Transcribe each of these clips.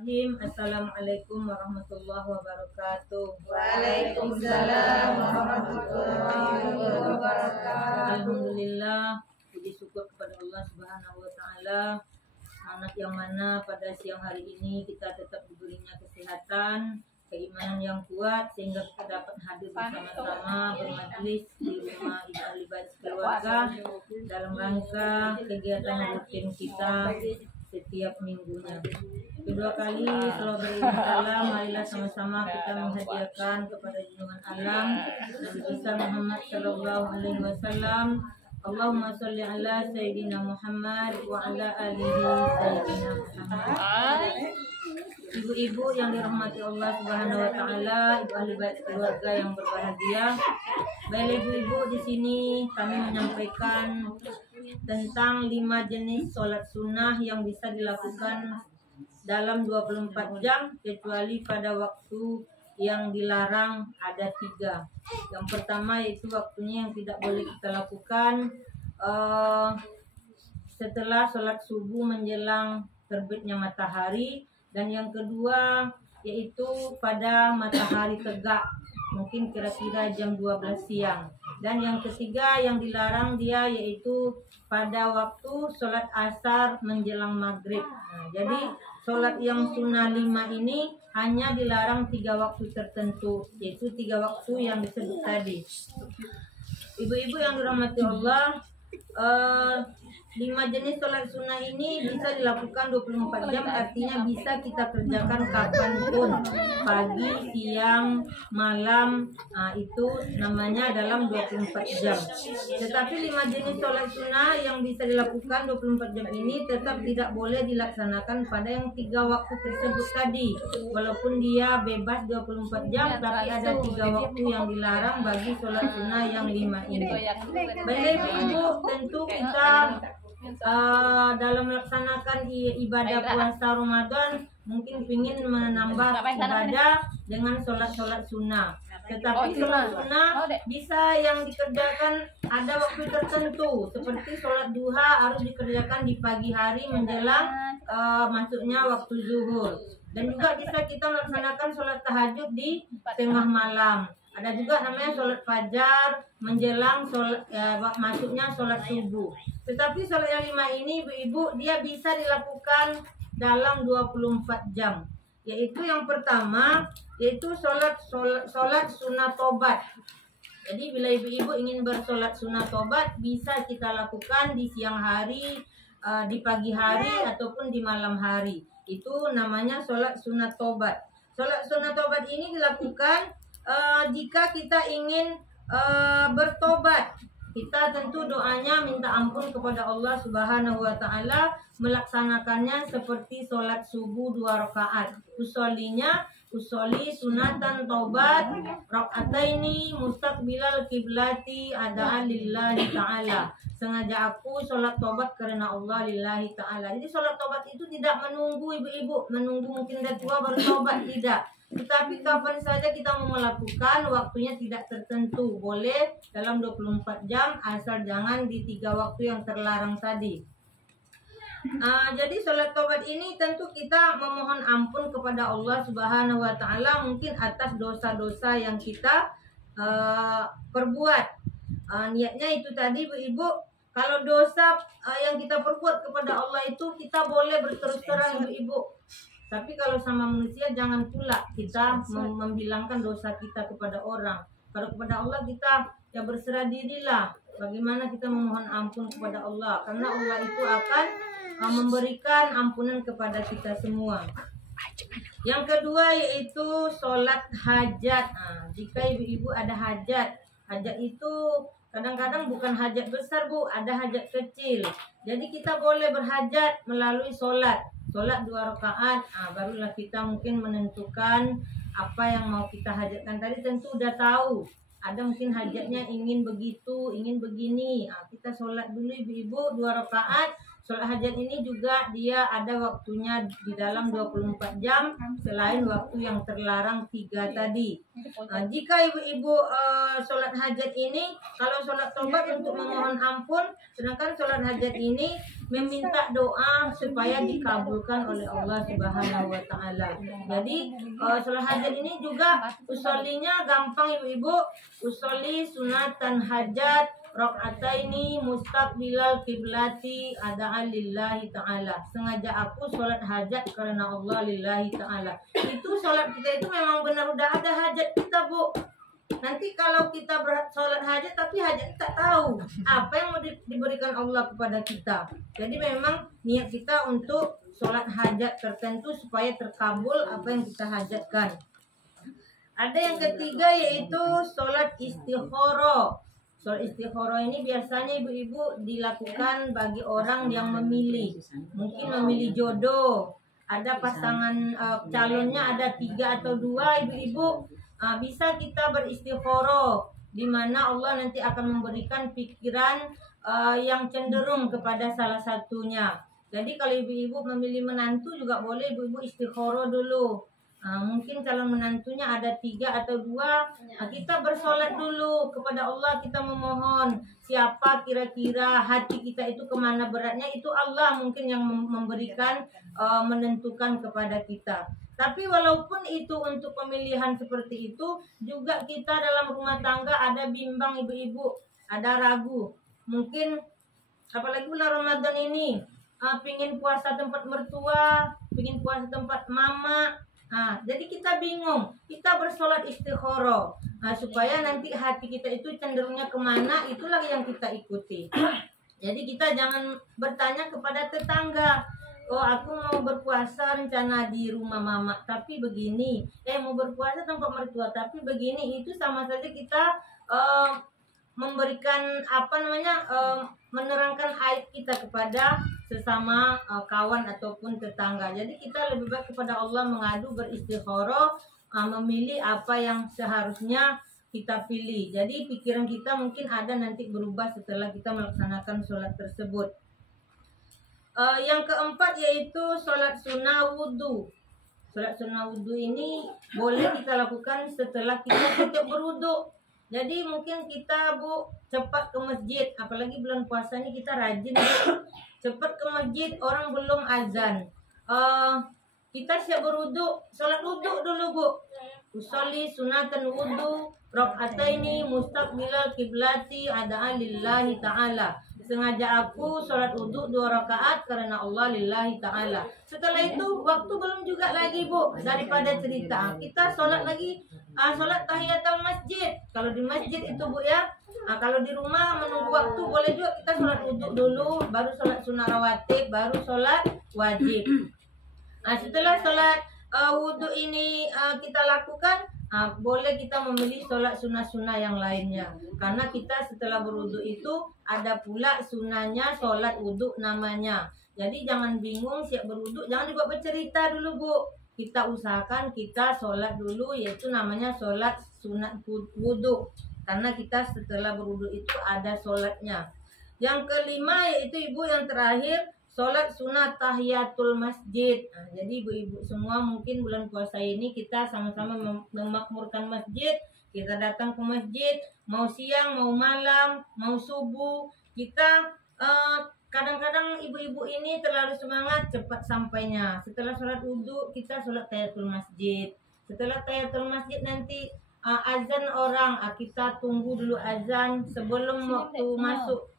Bismillahirrahmanirrahim. Assalamualaikum warahmatullahi wabarakatuh. Waalaikumsalam warahmatullahi wabarakatuh. Alhamdulillah, puji syukur kepada Allah Subhanahu wa taala. Anak yang mana pada siang hari ini kita tetap diberinya kesehatan, keimanan yang kuat sehingga kita dapat hadir bersama-sama bermajlis di rumah Ibu Ahli Bait keluarga dalam rangka kegiatan rutin kita setiap minggunya. Kedua kali selalu beriman alam, marilah sama-sama kita menghadiahkan kepada junjungan alam Nabi besar Muhammad sallallahu alaihi wasallam. Allahumma sholli ala sayyidina Muhammad wa ala alihi sayyidina Muhammad. Ibu-ibu yang dirahmati Allah Subhanahu wa taala, Ibu Ahli Bait keluarga yang berbahagia. Baik ibu-ibu, di sini kami menyampaikan tentang 5 jenis sholat sunnah yang bisa dilakukan dalam 24 jam kecuali pada waktu yang dilarang ada 3. Yang pertama yaitu waktunya yang tidak boleh kita lakukan setelah sholat subuh menjelang terbitnya matahari, dan yang kedua yaitu pada matahari tegak, mungkin kira-kira jam 12 siang. Dan yang ketiga yang dilarang dia yaitu pada waktu sholat asar menjelang maghrib. Jadi sholat yang sunnah 5 ini hanya dilarang 3 waktu tertentu, yaitu 3 waktu yang disebut tadi. Ibu-ibu yang dirahmati Allah, 5 jenis sholat sunnah ini bisa dilakukan 24 jam, artinya bisa kita kerjakan kapanpun, pagi, siang, malam, itu namanya dalam 24 jam. Tetapi 5 jenis sholat sunnah yang bisa dilakukan 24 jam ini tetap tidak boleh dilaksanakan pada yang 3 waktu tersebut tadi. Walaupun dia bebas 24 jam, tapi ada 3 waktu yang dilarang bagi sholat sunnah yang 5 ini. Baik ibu, tentu kita dalam melaksanakan ibadah puasa Ramadan mungkin ingin menambah ibadah dengan sholat-sholat sunnah. Tetapi sholat sunnah bisa yang dikerjakan ada waktu tertentu, seperti sholat duha harus dikerjakan di pagi hari menjelang masuknya waktu zuhur. Dan juga bisa kita melaksanakan sholat tahajud di tengah malam. Ada juga namanya sholat fajar menjelang masuknya sholat subuh. Tetapi sholat yang 5 ini ibu-ibu dia bisa dilakukan dalam 24 jam. Yaitu yang pertama yaitu sholat sunat tobat. Jadi bila ibu-ibu ingin bersolat sunat tobat bisa kita lakukan di siang hari, di pagi hari ataupun di malam hari. Itu namanya sholat sunat tobat. Sholat sunat tobat ini dilakukan jika kita ingin bertobat. Kita tentu doanya minta ampun kepada Allah Subhanahu wa taala, melaksanakannya seperti sholat subuh 2 rakaat. Usolli sunatan taubat rakaataini mustaqbilal kiblati adaan lillahi ta'ala. Sengaja aku sholat tobat karena Allah lillahi ta'ala. Jadi sholat tobat itu tidak menunggu ibu-ibu, menunggu mungkin udah tua baru tobat, tidak. Tetapi kapan saja kita mau melakukan, waktunya tidak tertentu. Boleh dalam 24 jam asal jangan di 3 waktu yang terlarang tadi. Jadi sholat tobat ini tentu kita memohon ampun kepada Allah Subhanahu wa taala mungkin atas dosa-dosa yang kita perbuat. Niatnya itu tadi ibu-ibu, kalau dosa yang kita perbuat kepada Allah itu kita boleh berterus terang ibu-ibu. Tapi kalau sama manusia jangan pula kita membilangkan dosa kita kepada orang. Kalau kepada Allah kita ya berserah dirilah. Bagaimana kita memohon ampun kepada Allah, karena Allah itu akan memberikan ampunan kepada kita semua. Yang kedua yaitu sholat hajat. Jika ibu-ibu ada hajat itu kadang-kadang bukan hajat besar bu, ada hajat kecil. Jadi kita boleh berhajat melalui sholat 2 rakaat. Barulah kita mungkin menentukan apa yang mau kita hajatkan. Tadi tentu udah tahu, ada mungkin hajatnya ingin begitu, ingin begini. Kita sholat dulu ibu-ibu 2 rakaat. sholat hajat ini juga dia ada waktunya di dalam 24 jam selain waktu yang terlarang 3 tadi. Jika ibu-ibu sholat hajat ini, kalau sholat tobat untuk memohon ampun, sedangkan sholat hajat ini meminta doa supaya dikabulkan oleh Allah Subhanahu wa taala. Jadi sholat hajat ini juga usollinya gampang ibu-ibu. Usolli sunatan hajat rakaataini mustaqbilal kiblati ada'a lillahi ta'ala. Sengaja aku sholat hajat karena Allah lillahi ta'ala. Itu sholat kita itu memang benar udah ada hajat kita, Bu. Nanti kalau kita sholat hajat tapi hajat kita tahu apa yang mau diberikan Allah kepada kita. Jadi memang niat kita untuk sholat hajat tertentu supaya terkabul apa yang kita hajatkan. Ada yang ketiga yaitu sholat istikharah. Sholat istikharah ini biasanya ibu-ibu dilakukan bagi orang yang memilih. Mungkin memilih jodoh. Ada pasangan calonnya ada 3 atau 2 ibu-ibu. Bisa kita beristikharah di mana Allah nanti akan memberikan pikiran yang cenderung kepada salah satunya. Jadi kalau ibu-ibu memilih menantu juga boleh ibu-ibu istikharah dulu. Mungkin calon menantunya ada 3 atau 2, kita bersolat dulu kepada Allah, kita memohon siapa kira-kira hati kita itu kemana beratnya, itu Allah mungkin yang memberikan menentukan kepada kita. Tapi walaupun itu untuk pemilihan seperti itu, juga kita dalam rumah tangga ada bimbang ibu-ibu, ada ragu. Mungkin apalagi bulan Ramadan ini, pingin puasa tempat mertua, pingin puasa tempat mama. Jadi kita bingung, kita bersolat istikharah supaya nanti hati kita itu cenderungnya kemana, itulah yang kita ikuti. Jadi kita jangan bertanya kepada tetangga, oh aku mau berpuasa rencana di rumah mama tapi begini, mau berpuasa tempat mertua tapi begini. Itu sama saja kita memberikan menerangkan aib kita kepada sesama kawan ataupun tetangga. Jadi kita lebih baik kepada Allah mengadu, beristikharah, memilih apa yang seharusnya kita pilih. Jadi pikiran kita mungkin ada nanti berubah setelah kita melaksanakan sholat tersebut. Yang keempat yaitu sholat sunnah wudhu. Sholat sunnah wudhu ini boleh kita lakukan setelah kita setiap berwudhu. Jadi mungkin kita cepat ke masjid, apalagi bulan puasa ini kita rajin cepat ke masjid, orang belum azan. Kita siap berwudu, sholat wudu dulu Usolli sunatan wudu rakaataini mustaqbilal kiblati ada'a lillahi ta'ala. Sengaja aku sholat wudu 2 rakaat karena Allah lillahi ta'ala. Setelah itu waktu belum juga lagi daripada cerita, kita sholat lagi, sholat tahiyatul masjid. Kalau di masjid itu ya. Kalau di rumah menunggu waktu boleh juga kita sholat wudu dulu, baru sholat sunnah rawatib, baru sholat wajib. Setelah sholat wudu ini kita lakukan, boleh kita memilih sholat sunnah-sunnah yang lainnya. Karena kita setelah berwudu itu ada pula sunnahnya sholat wudu namanya. Jadi jangan bingung siap berwudu, jangan dibuat bercerita dulu Kita usahakan kita sholat dulu, yaitu namanya sholat sunat wudu. Karena kita setelah berwudu itu ada sholatnya. Yang kelima yaitu yang terakhir, sholat sunat tahiyatul masjid. Jadi ibu-ibu semua mungkin bulan puasa ini kita sama-sama memakmurkan masjid. Kita datang ke masjid, mau siang, mau malam, mau subuh. Kita kadang-kadang ibu-ibu ini terlalu semangat cepat sampainya. Setelah sholat wudhu kita sholat tahiyatul masjid. Setelah tahiyatul masjid nanti azan orang, kita tunggu dulu azan sebelum waktu masuk.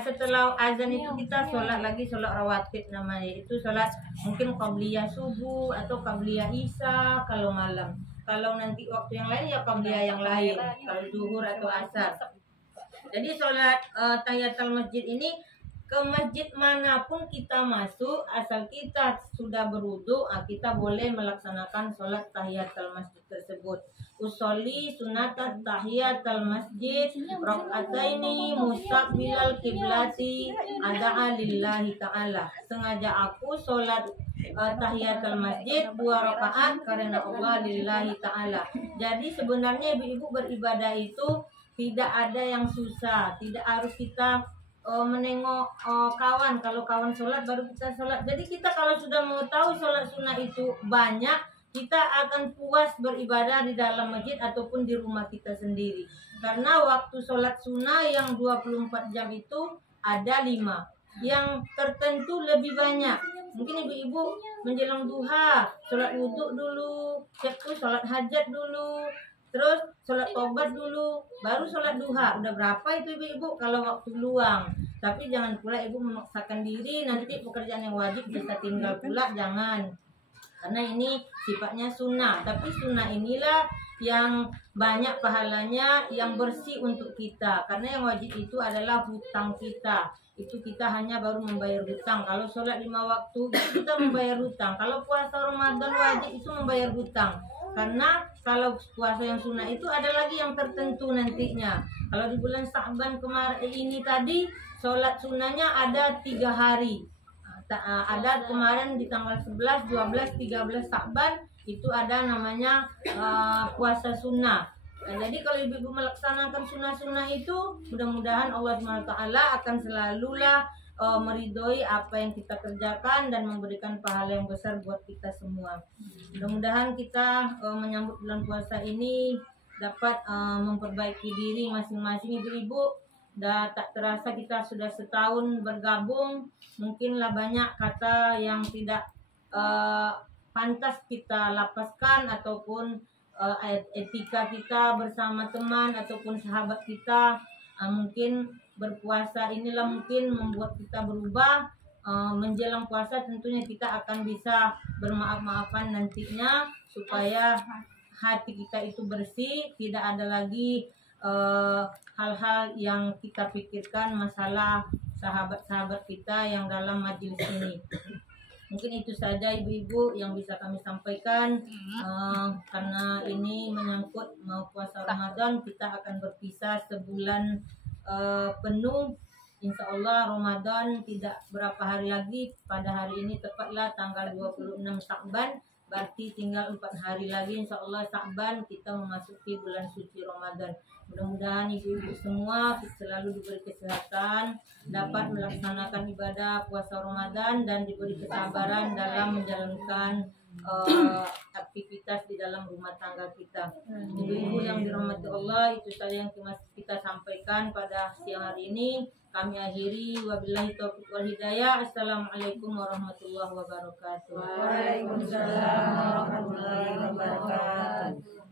Setelah azan itu kita sholat lagi, sholat rawatib namanya. Itu sholat mungkin qabliyah subuh atau qabliyah isya kalau malam. Kalau nanti waktu yang lain ya qabliyah yang lain, kalau zuhur atau asar. Jadi sholat tahiyatul masjid ini ke masjid manapun kita masuk, asal kita sudah berwudu, kita boleh melaksanakan sholat tahiyatul masjid tersebut. Usolli sunatat tahiyatul masjid rakaataini mustaqbilal kiblati ada'a lillahi ta'ala. Sengaja aku sholat tahiyatul masjid 2 rakaat karena Allah lillahi ta'ala. Jadi sebenarnya ibu-ibu beribadah itu tidak ada yang susah, tidak harus kita menengok kawan. Kalau kawan sholat baru kita sholat. Jadi kita kalau sudah mengetahui sholat sunnah itu banyak, kita akan puas beribadah di dalam masjid ataupun di rumah kita sendiri. Karena waktu sholat sunnah yang 24 jam itu ada 5. Yang tertentu lebih banyak. Mungkin ibu-ibu menjelang duha, sholat wudhu dulu, sholat hajat dulu, terus sholat tobat dulu, baru sholat duha. Udah berapa itu ibu-ibu kalau waktu luang? Tapi jangan pula ibu memaksakan diri, nanti pekerjaan yang wajib bisa tinggal pula, jangan. Karena ini sifatnya sunnah. Tapi sunnah inilah yang banyak pahalanya, yang bersih untuk kita. Karena yang wajib itu adalah hutang kita. Itu kita hanya baru membayar hutang. Kalau sholat 5 waktu kita membayar hutang. Kalau puasa Ramadan wajib itu membayar hutang. Karena kalau puasa yang sunnah itu ada lagi yang tertentu nantinya. Kalau di bulan Sa'ban kemarin ini tadi sholat sunnahnya ada 3 hari. Ada kemarin di tanggal 11, 12, 13 Sa'ban itu ada namanya puasa sunnah. Jadi kalau ibu-ibu melaksanakan sunnah-sunnah itu, mudah-mudahan Allah SWT akan selalulah meridhoi apa yang kita kerjakan dan memberikan pahala yang besar buat kita semua. Mudah-mudahan kita menyambut bulan puasa ini dapat memperbaiki diri masing-masing ibu-ibu. Dan tak terasa kita sudah setahun bergabung, mungkinlah banyak kata yang tidak pantas kita lapaskan ataupun etika kita bersama teman ataupun sahabat kita. Mungkin berpuasa inilah mungkin membuat kita berubah. Menjelang puasa tentunya kita akan bisa bermaaf-maafan nantinya supaya hati kita itu bersih, tidak ada lagi hal-hal yang kita pikirkan masalah sahabat-sahabat kita yang dalam majelis ini. Mungkin itu saja ibu-ibu yang bisa kami sampaikan. Karena ini menyangkut mau puasa Ramadan, kita akan berpisah sebulan penuh. Insya Allah Ramadan tidak berapa hari lagi. Pada hari ini tepatlah tanggal 26 Sa'ban. Berarti tinggal 4 hari lagi insya Allah Sa'ban kita memasuki bulan suci Ramadan. Mudah-mudahan ibu-ibu semua selalu diberi kesehatan, dapat melaksanakan ibadah puasa Ramadan dan diberi kesabaran dalam menjalankan aktivitas di dalam rumah tangga kita. Ibu-ibu yang dirahmati Allah, itu saja yang kita sampaikan pada siang hari ini. Kami akhiri, wabillahi taufiq wal hidayah. Assalamualaikum warahmatullahi wabarakatuh. Waalaikumsalam warahmatullahi wabarakatuh.